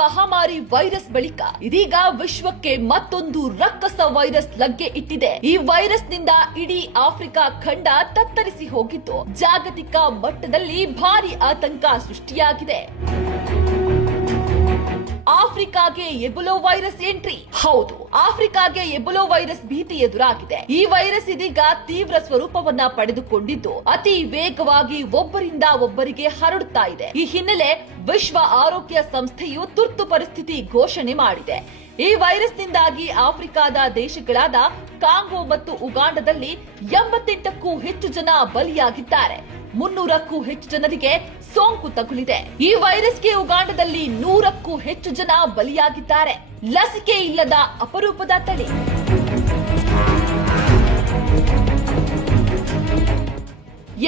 ಮಹಾಮಾರಿ ವೈರಸ್ ಬಳಿಕ ಇದೀಗ ವಿಶ್ವಕ್ಕೆ ಮತ್ತೊಂದು ರಕ್ಕಸ ವೈರಸ್ ಲಗ್ಗೆ ಇಟ್ಟಿದೆ. ಈ ವೈರಸ್ ನಿಂದ ಇಡೀ ಆಫ್ರಿಕಾ ಖಂಡ ತತ್ತರಿಸಿ ಹೋಗಿದ್ದು ಜಾಗತಿಕ ಮಟ್ಟದಲ್ಲಿ ಭಾರಿ ಆತಂಕ ಸೃಷ್ಟಿಯಾಗಿದೆ. ಆಫ್ರಿಕಾಗೆ ಎಬೊಲಾ ವೈರಸ್ ಎಂಟ್ರಿ. ಹೌದು, ಆಫ್ರಿಕಾಗೆ ಎಬೊಲಾ ವೈರಸ್ ಭೀತಿ ಎದುರಾಗಿದೆ. ಈ ವೈರಸ್ ಇದೀಗ ತೀವ್ರ ಸ್ವರೂಪವನ್ನ ಪಡೆದುಕೊಂಡಿದ್ದು ಅತಿ ವೇಗವಾಗಿ ಒಬ್ಬರಿಂದ ಒಬ್ಬರಿಗೆ ಹರಡುತ್ತಾ ಇದೆ. ಈ ಹಿನ್ನೆಲೆ ವಿಶ್ವ ಆರೋಗ್ಯ ಸಂಸ್ಥೆಯು ತುರ್ತು ಪರಿಸ್ಥಿತಿ ಘೋಷಣೆ ಮಾಡಿದೆ. ಈ ವೈರಸ್ನಿಂದಾಗಿ ಆಫ್ರಿಕಾದ ದೇಶಗಳಾದ ಕಾಂಗೋ ಮತ್ತು ಉಗಾಂಡದಲ್ಲಿ 88ಕ್ಕೂ ಹೆಚ್ಚು ಜನ ಬಲಿಯಾಗಿದ್ದಾರೆ. 300ಕ್ಕೂ ಹೆಚ್ಚು ಜನರಿಗೆ ಸೋಂಕು ತಗುಲಿದೆ. ಈ ವೈರಸ್ಗೆ ಉಗಾಂಡದಲ್ಲಿ 100ಕ್ಕೂ ಹೆಚ್ಚು ಜನ ಬಲಿಯಾಗಿದ್ದಾರೆ. ಲಸಿಕೆ ಇಲ್ಲದ ಅಪರೂಪದ ತಳಿ.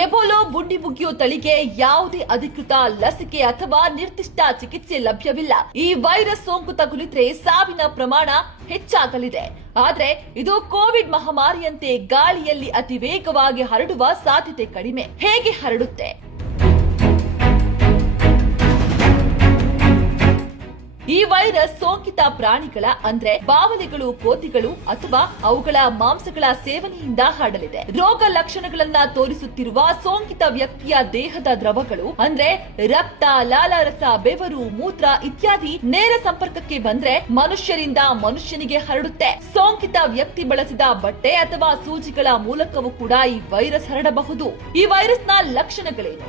ಎಬೊಲಾ ಬುಂಡಿಬುಗಿಯೋ ತಳಿಗೆ ಯಾವುದೇ ಅಧಿಕೃತ ಲಸಿಕೆ ಅಥವಾ ನಿರ್ದಿಷ್ಟ ಚಿಕಿತ್ಸೆ ಲಭ್ಯವಿಲ್ಲ. ಈ ವೈರಸ್ ಸೋಂಕು ತಗುಲಿದ್ರೆ ಸಾವಿನ ಪ್ರಮಾಣ ಹೆಚ್ಚಾಗಲಿದೆ. ಆದ್ರೆ ಇದು ಕೋವಿಡ್ ಮಹಾಮಾರಿಯಂತೆ ಗಾಳಿಯಲ್ಲಿ ಅತಿ ವೇಗವಾಗಿ ಹರಡುವ ಸಾಧ್ಯತೆ ಕಡಿಮೆ. ಹೇಗೆ ಹರಡುತ್ತೆ? ಈ ವೈರಸ್ ಸೋಂಕಿತ ಪ್ರಾಣಿಗಳ ಅಂದ್ರೆ ಬಾವಲಿಗಳು, ಕೋತಿಗಳು ಅಥವಾ ಅವುಗಳ ಮಾಂಸಗಳ ಸೇವನೆಯಿಂದ ಹರಡಲಿದೆ. ರೋಗ ಲಕ್ಷಣಗಳನ್ನ ತೋರಿಸುತ್ತಿರುವ ಸೋಂಕಿತ ವ್ಯಕ್ತಿಯ ದೇಹದ ದ್ರವಗಳು ಅಂದ್ರೆ ರಕ್ತ, ಲಾಲಾರಸ, ಬೆವರು, ಮೂತ್ರ ಇತ್ಯಾದಿ ನೇರ ಸಂಪರ್ಕಕ್ಕೆ ಬಂದ್ರೆ ಮನುಷ್ಯರಿಂದ ಮನುಷ್ಯನಿಗೆ ಹರಡುತ್ತೆ. ಸೋಂಕಿತ ವ್ಯಕ್ತಿ ಬಳಸಿದ ಬಟ್ಟೆ ಅಥವಾ ಸೂಜಿಗಳ ಮೂಲಕವೂ ಕೂಡ ಈ ವೈರಸ್ ಹರಡಬಹುದು. ಈ ವೈರಸ್ನ ಲಕ್ಷಣಗಳೇನು?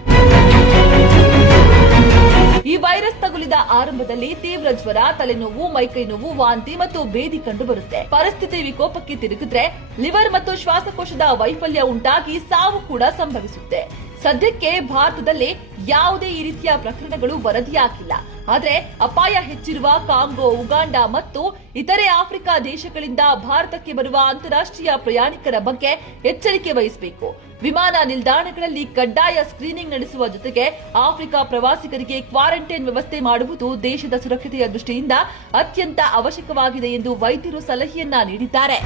ಈ ವೈರಸ್ ತಗುಲಿದ ಆರಂಭದಲ್ಲಿ ತೀವ್ರ ಜ್ವರ, ತಲೆನೋವು, ಮೈಕೈ ನೋವು, ವಾಂತಿ ಮತ್ತು ಬೇದಿ ಕಂಡು ಬರುತ್ತೆ. ಪರಿಸ್ಥಿತಿ ವಿಕೋಪಕ್ಕೆ ತಿರುಗಿದ್ರೆ ಲಿವರ್ ಮತ್ತು ಶ್ವಾಸಕೋಶದ ವೈಫಲ್ಯ ಉಂಟಾಗಿ ಸಾವು ಕೂಡ ಸಂಭವಿಸುತ್ತೆ. ಸದ್ಯಕ್ಕೆ ಭಾರತದಲ್ಲಿ ಯಾವುದೇ ಈ ರೀತಿಯ ಪ್ರಕರಣಗಳು ವರದಿಯಾಗಿಲ್ಲ. ಆದರೆ ಅಪಾಯ ಹೆಚ್ಚಿರುವ ಕಾಂಗೋ, ಉಗಾಂಡ ಮತ್ತು ಇತರೆ ಆಫ್ರಿಕಾ ದೇಶಗಳಿಂದ ಭಾರತಕ್ಕೆ ಬರುವ ಅಂತಾರಾಷ್ಟ್ರೀಯ ಪ್ರಯಾಣಿಕರ ಬಗ್ಗೆ ಎಚ್ಚರಿಕೆ ವಹಿಸಬೇಕು. ವಿಮಾನ ನಿಲ್ದಾಣಗಳಲ್ಲಿ ಕಡ್ಡಾಯ ಸ್ಕ್ರೀನಿಂಗ್ ನಡೆಸುವ ಜೊತೆಗೆ ಆಫ್ರಿಕಾ ಪ್ರವಾಸಿಗರಿಗೆ ಕ್ವಾರಂಟೈನ್ ವ್ಯವಸ್ಥೆ ಮಾಡುವುದು ದೇಶದ ಸುರಕ್ಷತೆಯ ದೃಷ್ಟಿಯಿಂದ ಅತ್ಯಂತ ಅವಶ್ಯಕವಾಗಿದೆ ಎಂದು ವೈದ್ಯರು ಸಲಹೆಯನ್ನ ನೀಡಿದ್ದಾರೆ.